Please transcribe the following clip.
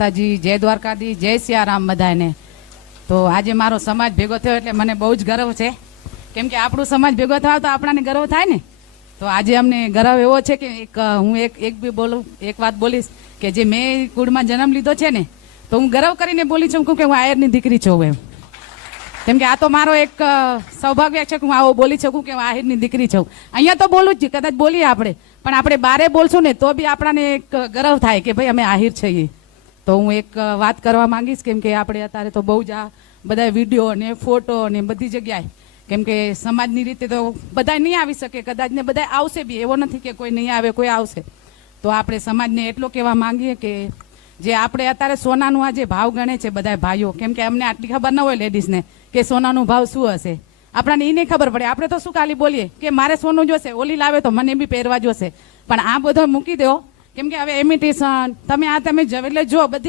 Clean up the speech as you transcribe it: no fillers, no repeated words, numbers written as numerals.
માતાજી, જય દ્વારકાધી, જય સિયારામ બધાને। તો આજે મારો સમાજ ભેગો થયો એટલે મને બહુ જ ગર્વ છે, કેમ કે આપણું સમાજ ભેગો થાય તો આપણાને ગર્વ થાય ને। તો આજે અમને ગર્વ એવો છે કે હું એક વાત બોલીશ કે જે મેં કુળમાં જન્મ લીધો છે ને, તો હું ગર્વ કરીને બોલી છું કે હું આયરની દીકરી છું એમ, કેમ કે આ તો મારો એક સૌભાગ્ય છે કે હું આવો બોલી શકું કે હું આહિરની દીકરી છું। અહીંયા તો બોલું જ, કદાચ બોલીએ આપણે, પણ આપણે બારે બોલશું ને તો બી આપણાને એક ગર્વ થાય કે ભાઈ અમે આહિર છીએ। તો હું એક વાત કરવા માંગીશ, કેમ કે આપણે અત્યારે તો બહુ જ આ બધા વિડીયો ને ફોટો ને બધી જગ્યાએ, કેમ કે સમાજની રીતે તો બધા નહીં આવી શકે, કદાચ ને બધા આવશે બી, એવો નથી કે કોઈ નહીં આવે, કોઈ આવશે। તો આપણે સમાજને એટલો કહેવા માંગીએ કે જે આપણે અત્યારે સોનાનું આ જે ભાવ ગણે છે બધા ભાઈઓ, કેમ કે અમને આટલી ખબર ન હોય લેડીઝને કે સોનાનું ભાવ શું હશે, આપણને એ નહીં ખબર પડે। આપણે તો શું ખાલી બોલીએ કે મારે સોનું જોશે, ઓલી લાવે તો મને બી પહેરવા જોશે, પણ આ બધો મૂકી દો, કેમ કે હવે ઇમિટેશન તમે જો બધી